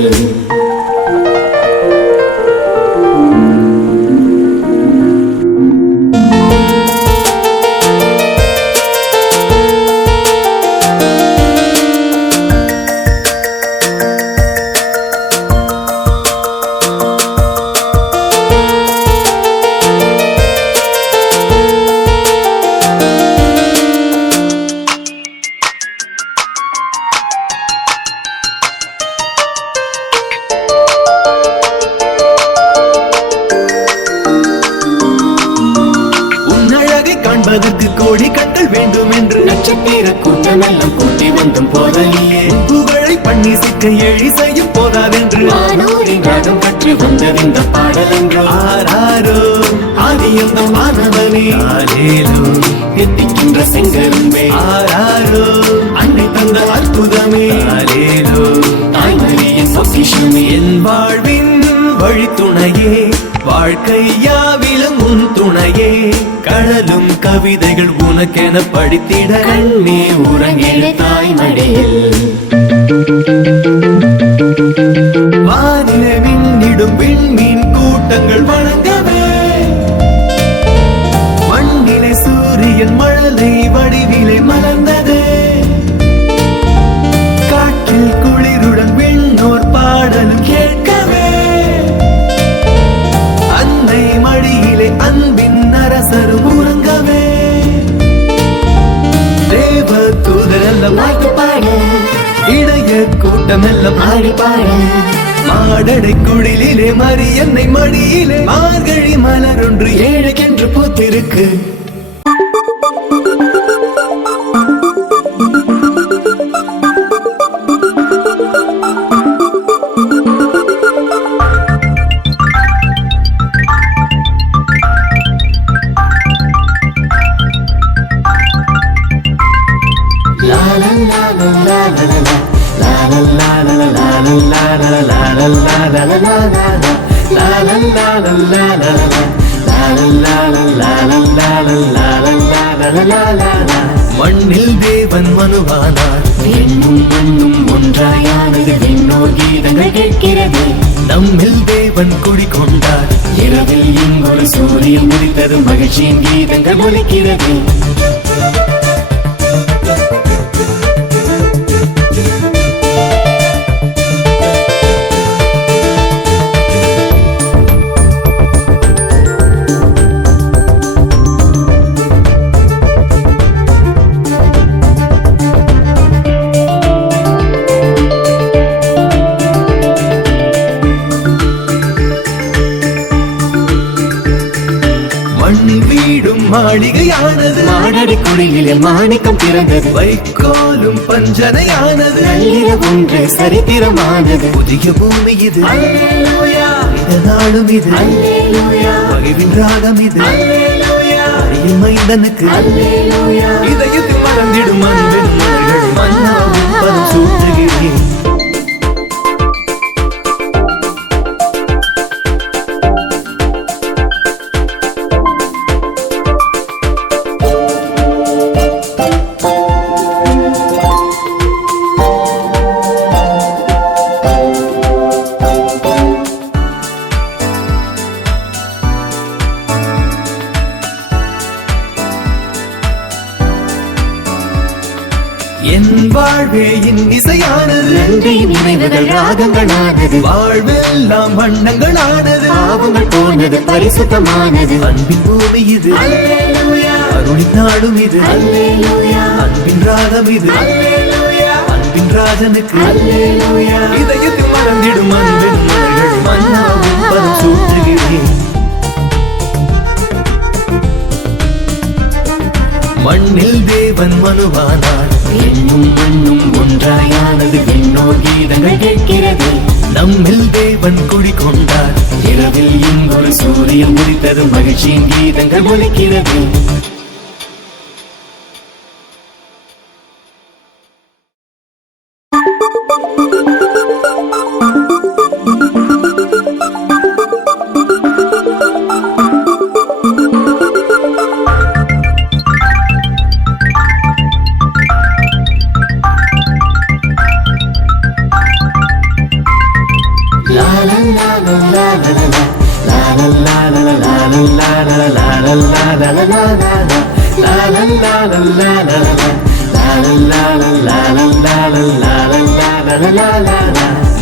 காண்பதற்கு கோடி கண்கள் வேண்டும் என்று நட்சத்திர கூட்டமெல்லாம் கூட்டி வந்தும் போதலியே புகழை பண்ணி சிக்க எழி செய்யும் போதாதென்று வானோரின் ராகம் கற்று வந்ததிந்த பாடலென்றோ ஆராரோ ஆதியந்த மாணவனே ஆலேலோ எத்திக்கின்ற செங்கரும்பே ஆராரோ அன்னை தந்த அற்புதமே ஆலேலோ தாய்மொழியின் பொக்கிஷமே என் வாழ்வின் வழித்துணையே வாழ்க்கை யாவிலும் உன் துணையே கடலும் கவிதைகள் உனக்கென படித்திட கண்ணே உறங்கிட தாய் மடியில் வானிலே விண்ணிடும் விண்மீன் கூட்டங்கள் வணங்கவே மண்ணிலே சூரியன் மழலை வடிவிலே மலர்ந்தது காற்றில் குளிருடன் விண்ணோர் பாடலும் கேட்கவே மாடடை குடிலே மறி என்னை மடியிலே மார்கழி மலர் ஒன்று ஏழைக்கென்று பூத்திருக்கு. மண்ணில் தேவன் மனுவானார், விண்ணும் மண்ணும் ஒன்றாயானது, விண்ணோர் கீதங்கள் கேட்கிறது. நம்மில் தேவன் குடிகொண்டார், இரவில் இங்கொரு சூரியன் உதித்தது, மகிழ்ச்சியின் கீதங்கள் ஒலிக்கிறது. மண்ணில் வீடும் மாளிகையானது, மாடடி குடிலே மாணிக்கம் பிறந்தது, வைக்கோலும் பஞ்சனையானது, நள்ளிரவு ஒன்று சரித்திரமானது. புதிய பூமி இது, அல்லேலூயா, இந்த நாளும் இது, அல்லேலூயா, மகிழ்வின் ராகம் இது, அல்லேலூயா, அடியின் மைந்தனுக்கு அல்லேலூயா. இதயத்தில் மறந்திடும் அன்பின் மலர்கள் மன்னாவும் பதம் சூட்டுகிறேன். என் வாழ்வே என் இசையானது, நன்றியின் நினைவுகள் ராகங்களானது, வாழ்வெல்லாம் வண்ணங்களானது, பாவங்கள் போனது பரிசுத்தமானது. அன்பின் பூமி இது, அல்லேலூயா, அருளின் நாடும் இது, அல்லேலூயா, அன்பின் ராகம் இது, அல்லேலூயா, அன்பின் ராஜனுக்கு அல்லேலூயா. இதயத்தில் மறந்திடும் அன்பின் மலர்கள் மன்னாவும் பதம் சூட்டுகிறேன். மண்ணில் தேவன் மனுவானார், விண்ணும் மண்ணும் ஒன்றாயானது, விண்ணோர் கீதங்கள் கேட்கிறது. நம்மில் தேவன் குடிகொண்டார், இரவில் இங்கொரு சூரியன் உதித்தது, மகிழ்ச்சியின் கீதங்கள் ஒலிக்கிறது.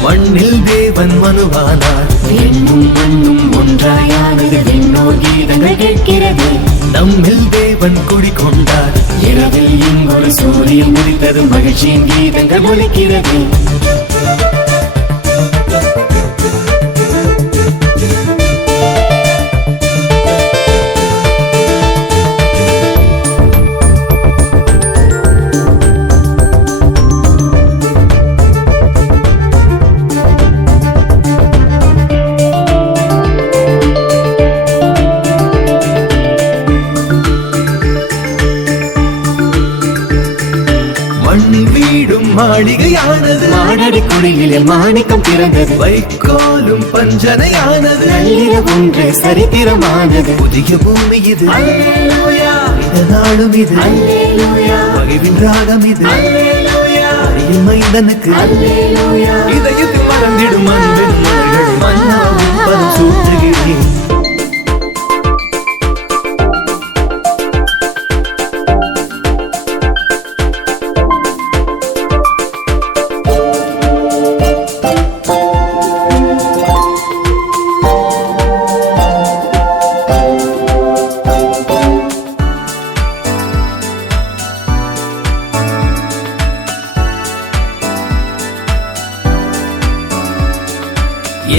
மண்ணில் தேவன் மனுவானார், விண்ணும் மண்ணும் ஒன்றாயானது, விண்ணோர் கீதங்கள் கேட்கிறது. நம்மில் தேவன் குடிகொண்டார், இரவில் இங்கொரு சூரியன் உதித்தது, மகிழ்ச்சியின் கீதங்கள் ஒலிக்கிறது. மண்ணில் வீடும் மாளிகையானது, மாடடி குடிலே மாணிக்கம் பிறந்தது, வைக்கோலும் பஞ்சனையானது, நள்ளிரவு ஒன்று சரித்திரமானது. புதிய பூமி இது, அல்லேலூயா, இந்த நாளும் இது, அல்லேலூயா, மகிழ்வின் ராகம் இது, அல்லேலூயா, அடியின் மைந்தனுக்கு அல்லேலூயா. இதயத்தில் மறந்திடும் அன்பின் மலர்கள் மன்னாவும் பதம் சூட்டுகிறேன்.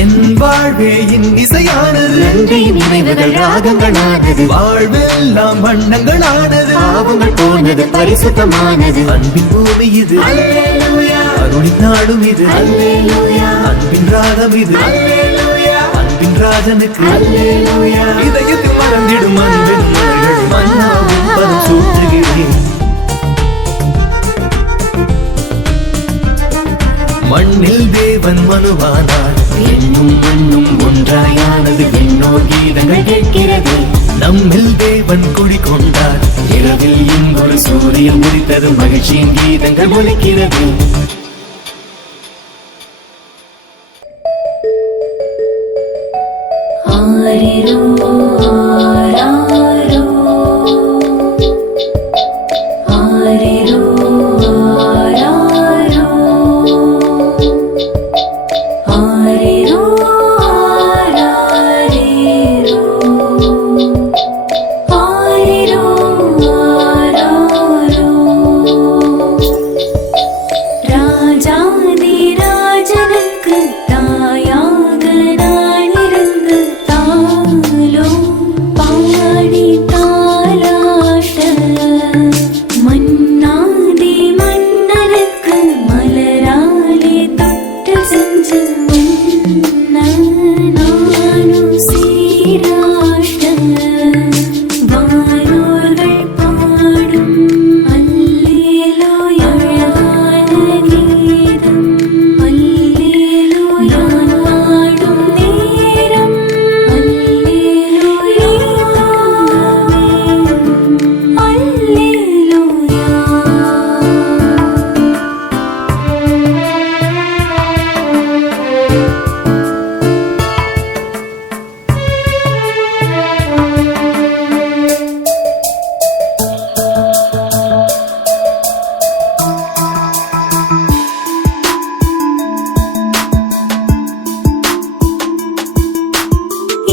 என் வாழ்வே இசையானது. நன்றி நினைவுகள் ராகங்களானது. வாழ்வெல்லாம் வண்ணங்களானது. பாவங்கள் போனது பரிசுத்தமானது. அன்பின் பூமி இது, அருளின் நாடும் இது, அன்பின் ராகம் இது, அன்பின் ராஜனுக்கு இதயத்தில் மறந்திடும் அன்பின் மலர்கள் மன்னாவும் பதம் சூட்டுகிறேன். மண்ணில் தேவன் மனுவானார், என்னும் மண்ணும் ஒன்றாயானது. என்னோர் கீதங்கள் கேட்கிறது. நம்மில் தேவன் குடிகொண்டார். இரவில் இங்கொரு சூரியன் உதித்தது. மகிழ்ச்சியின் கீதங்கள் ஒலிக்கிறது. ஆரிரோ ஆராரோ ஆரிரோ ஆராரோ ஆரிரோ ஆராரிரோ ஆரிரோ ஆராரோ ராஜாதி ராஜனுக்கு தாயாக நான் இருந்து தாலோ பாடி தாலாட்ட மன்னாதி மன்னனுக்கு மலராலே தொட்டு செஞ்சு நானும் சீராட்ட வானோர்கள் பாடும் அல்லேலூயா அழகான கீதம் அல்லேலூயா பாடும் நேரம் அல்லேலூயா அல்லேலூயா.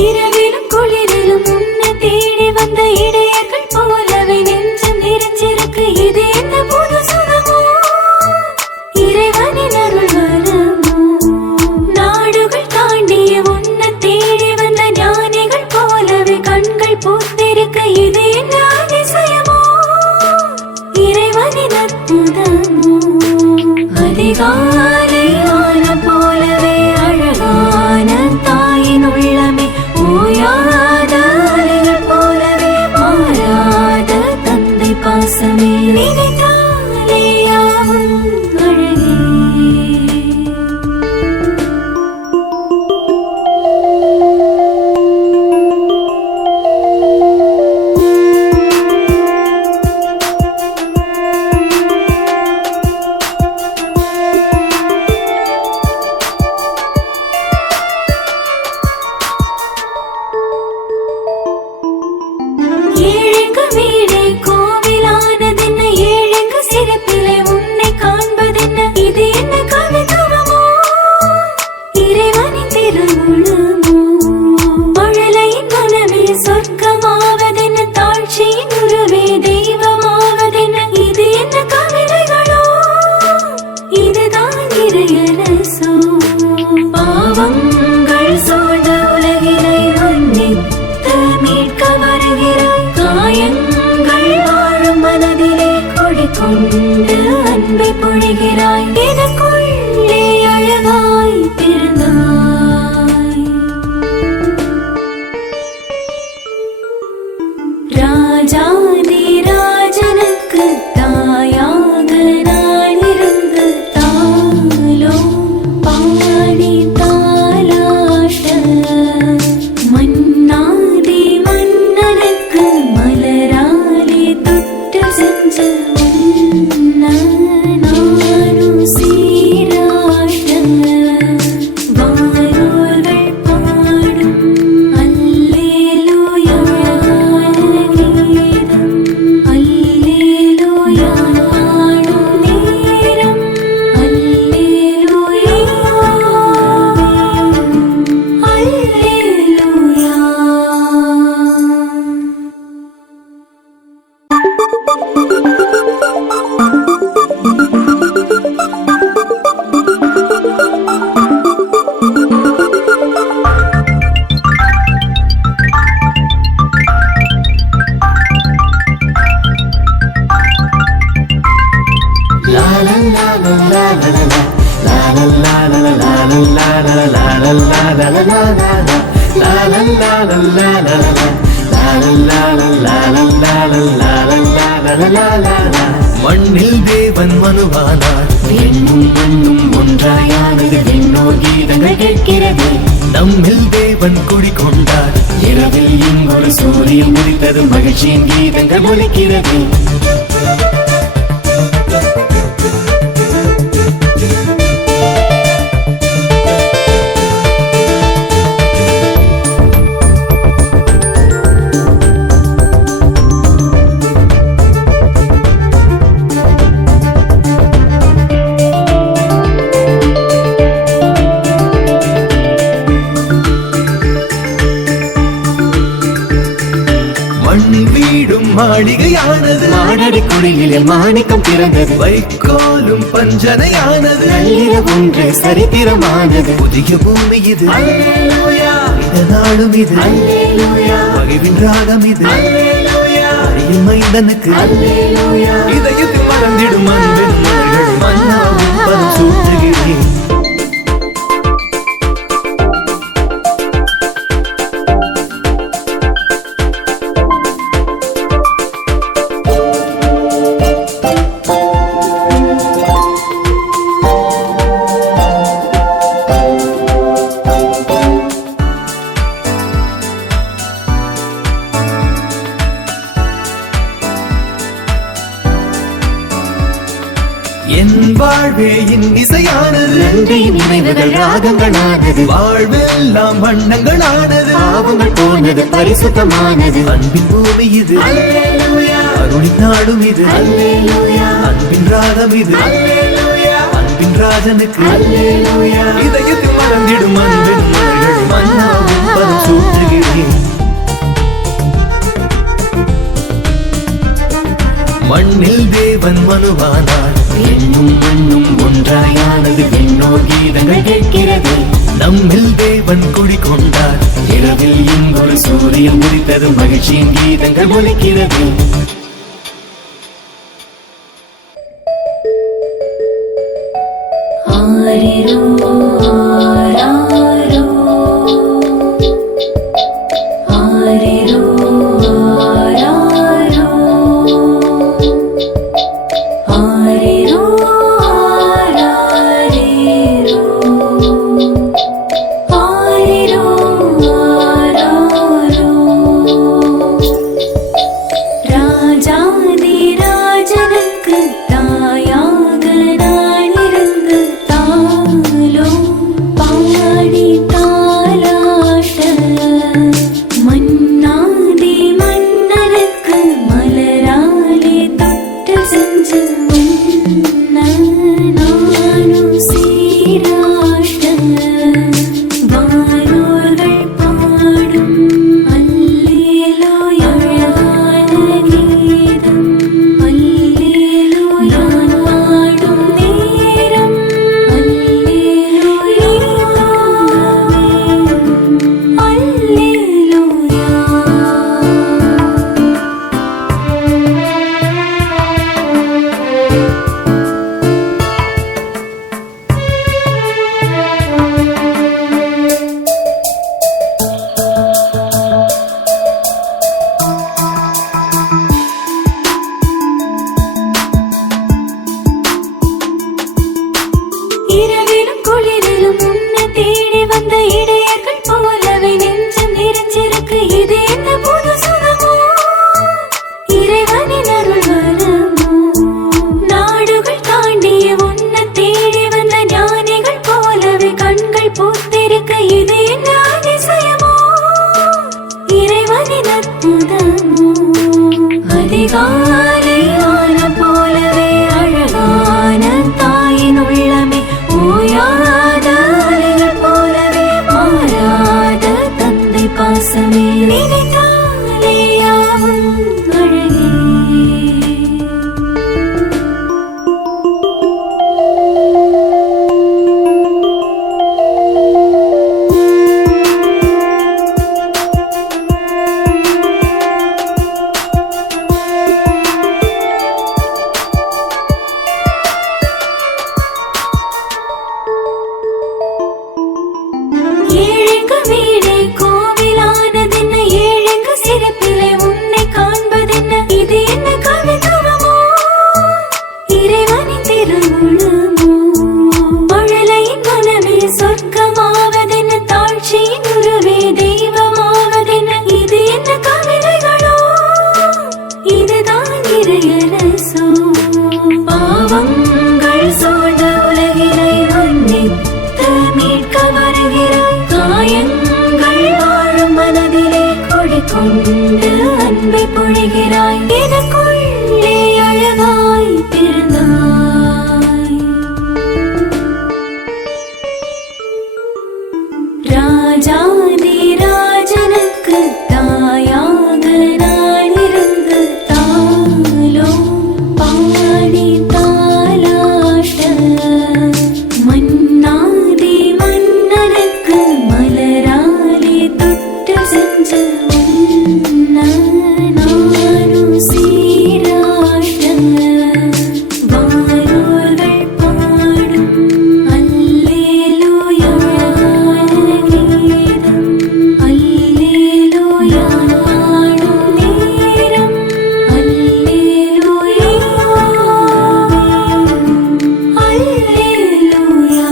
இரவிலும் குளிரிலும் உன்னை தேடி வந்த இடையர்கள் போலவே நெஞ்சம் நிறைஞ்சிருக்கு. இது என்ன புது சுகமோ, இறைவனின் அருள் வரமோ? நாடுகள் தாண்டிய உன்னை தேடி வந்த ஞானிகள் போலவே கண்கள் பூத்திருக்க. இது என்ன அதிசயமோ, இறைவனின் அற்புதமோ? அதிகாலை வானம் போலவே அழகான தாயின் உள்ளமே, ஓயாத அலைகள் போலவே மாறாத தந்தை பாசமே, நினைத்தாலே யாவும் அழகே. ஏழைக்கு வீடே கோவிலானதென்ன, ஏழைக்கு சிறப்பிலே உன்னை காண்பதென்ன, இது என்ன கவித்துவமோ, இறைவனின் திருவுளமோ? மழலையின் மனமே சொர்க்கமாவதென்ன, தாழ்ச்சியின் உருவே தெய்வமாவதென்ன, இது என்ன கவிதைகளோ, இதுதான் இறையரசோ? பாவங்கள் சூழ்ந்த உலகினை மன்னித்து மீட்க வருகிறாய். காயங்கள் வாழும் மனதிலே கொடிகொண்டு அன்பை பொழிகிறாய். எனக்குள்ளே அழகாய் பிறந்தாய். ராஜாதி ராஜனுக்கு தாயாக நான் இருந்து தாலோ பாடி தாலாட்ட மன்னாதி மன்னனுக்கு மலராலே தொட்டு செஞ்ச நானும் மண்ணில் தேவன் மனுவானார், எண்ணும் மண்ணும் ஒன்றாயானது விண்ணோர் கீதங்கள் கேட்கிறது. நம்மில் தேவன் குடிகொண்டார், இரவில் இங்கொரு சூரியன் உதித்தது, மகிழ்ச்சியின் கீதங்கள் ஒலிக்கிறது. மண்ணில் வீடும் மாளிகையானது, மாடடி குடிலில் மாணிக்கம் பிறந்தது, வைக்கோலும் பஞ்சனையானது, நள்ளிரவு ஒன்று சரித்திரமானது. புதிய பூமி இது, இந்த நாடும் இது, மகிழ்வின் ராகம் இது, அறியும் மைந்தனுக்கு இதயத்தில் மறந்திடும் அன்பின் மலர்கள், மன்னாவும் பதம் சூட்டுகிறேன். என் வாழ்வே என் இசையானது, நன்றியின் நினைவுகள் ராகங்களானது, வாழ்வெல்லாம் வண்ணங்களானது, பாவங்கள் போனது பரிசுத்தமானது. அன்பின் பூமி இது, அருளின் நாடும் இது, அன்பின் ராகம் இது, அன்பின் ராஜனுக்கு இதயத்தில் மறந்திடும் அன்பின் மலர்கள், மன்னாவும் பதம் சூட்டுகிறேன். மண்ணில் தேவன் மனுவானார், எண்ணும் மண்ணும் ஒன்றாயானது, விண்ணோர் கீதங்கள் கேட்கிறது. நம்மில் தேவன் குடிகொண்டார், இரவில் இங்கொரு சூரியன் உதித்தது, மகிழ்ச்சியின் கீதங்கள் ஒலிக்கிறது. ஆரிரோ ஆராரோ, ஆரிரோ ஆராரோ, ஆரிரோ ஆராரிரோ, ஆரிரோ ஆராரோ. ராஜாதி ராஜனுக்கு தாயாக நான் இருந்து தாலோ பாடி தாலாட்ட, மன்னாதி மன்னனுக்கு மலராலே தொட்டு செஞ்சு நானும் சீராட்ட, வானோர்கள் பாடும் அல்லேலூயா அழகான கீதம், அல்லேலூயா நான் பாடும் நேரம், அல்லேலூயா அல்லேலூயா. இரவிலும் குளிரிலும் உன்னை தேடி வந்த இடையர்கள் போலவே நெஞ்சம் நிறைஞ்சிருக்கு, இது என்ன புது சுகமோ, இறைவனின் அருள் வரமோ. நாடுகள் தாண்டிய உன்னை தேடி வந்த ஞானிகள் போலவே கண்கள் பூத்திருக்க, இது என்ன அதிசயமோ, இறைவனின் அற்புதமோ. அதிகாலையான போலவே அழகான தாயின் உள்ளமே, ஓயாத அலைகள் போலவே மாறாத தந்தை பாசமே, நினைத்தாலே யாவும் அழகே. வீடே கோவிலானதென்ன ஏழைக்கு சிறப்பிலே உன்னை காண்பதென்ன இது என்ன கவித்துவமோ இறைவனின் திருவுளமோ மழலையின் மனமே சொர்க்கமாவதென்ன தாழ்ச்சியின் உருவே தெய்வமாவதென்ன இது என்ன கவிதைகளோ இதுதான் இறையரசோ பாவங்கள் சூழ்ந்த உலகினை மன்னித்து மீட்க வருகிறாய் காயங்கள் வாழும் மனதிலே கொடிக்கொண்டு அன்பை பொழிகிறாய் எனக்குள்ளே அழகாய் பிறந்தாய் ராஜாதி ராஜனுக்கு தாயாக நான் இருந்து தாலோ பாடி தாலாட்ட மன்னாதி மன்னனுக்கு மலராலே தொட்டு செஞ்ச உன்ன நானும் சீராட்ட வாரோர்கள் பாடும் அல்லேலூயா கீதம் அல்லேலூயா நாடும் நேரம் அல்லேலூயா அல்லேலூயா.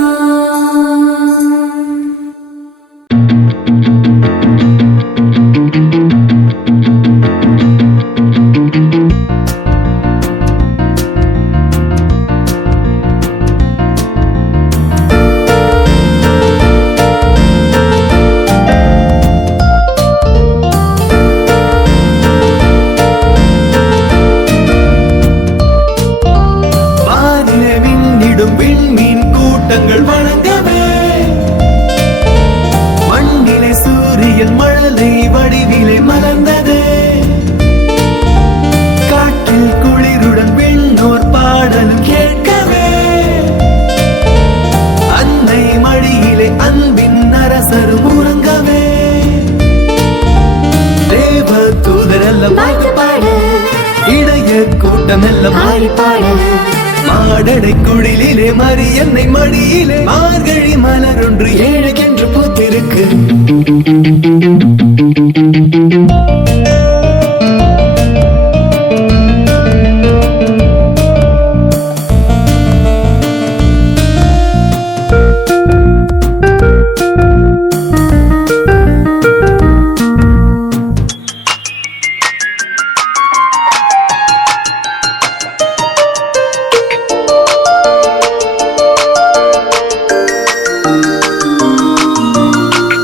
வானிலே மின்னிடும் விண்மீன் கூட்டங்கள் வணங்கவே மண்ணிலே சூரியன் மழலை வடிவிலே மலர்ந்ததே காற்றில் குளிருடன் விண்ணோர் பாடலும் கேட்கவே அன்னை மடியிலே அன்பின் அரசரும் உறங்கவே தேவ தூதரெல்லாம் வாழ்த்து பாடு இடைய கூட்டமெல்லாம் ஆடி பாடு மாடடை குடிலே மரியன்னை மடியிலே மார்கழி மலரொன்று ஏழைக்கென்று பூத்திருக்கு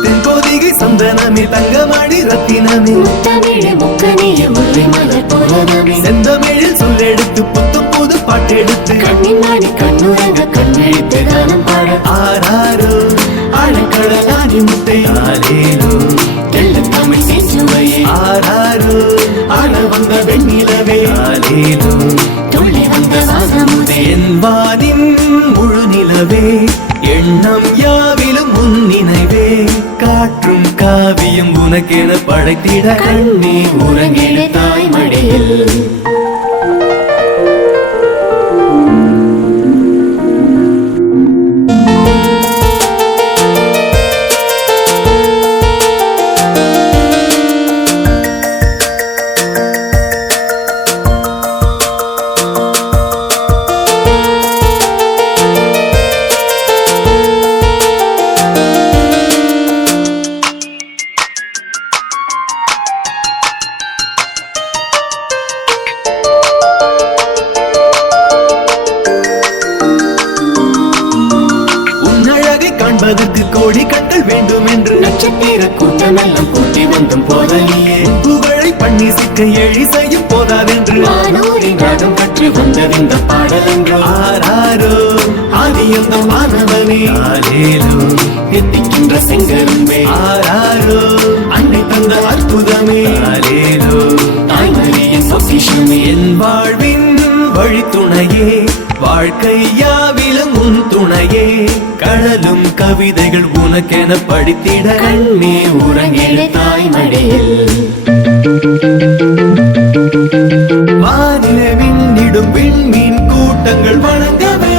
தென்போதிகை சந்தனமே தங்கமணி ரத்தினமே முத்தமிழ் முக்கனிய முல்லை மலர் புலனமே செந்தமிழில் சொல்லெடுத்து புத்தம் புது பாட்டெடுத்து கண்ணின் மணி கண்ணுறங்க கண்விழித்து கானம் பாட ஆராரோ ஆழக்கடலாகி முத்தை ஆலேலோ தெள்ள தமிழ் செஞ்சுவையே ஆராரோ ஆட வந்த வெண்ணிலவே ஆலேலோ துள்ளி வந்த வாசமுதே என் வானின் முழு நிலவே எண்ணம் யாவிலும் உன் நினைவே காற்றும் காவியம் உனக்கென படைத்திட கண்ணே உறங்கிட தாய் மடியில் காண்பதற்கு கோடி கண்கள் வேண்டும் என்று நட்சத்திர கூட்டமெல்லாம் கூட்டி வந்தும் போதலியே புகழை பண்ணி சிக்க எழி செய்யும் போதாதென்று வானோரின் ராகம் கற்று வந்ததிந்த பாடல் என்று ஆராரோ ஆதியந்த மாணவனே ஆலேலோ எத்திக்கின்ற செங்கரும்பே ஆராரோ அன்னை தந்த அற்புதமே ஆலேலோ தாய்மரியின் பொக்கிஷமே என் வாழ்வின் வழித்துணையே வாழ்க்கை யாவிலும் உன் துணையே கடலும் கவிதைகள் உனக்கென படித்திட கண்ணே உறங்கிட தாய் மடியில் வானிலே மின்னிடும் விண்மீன் கூட்டங்கள் வணங்கவே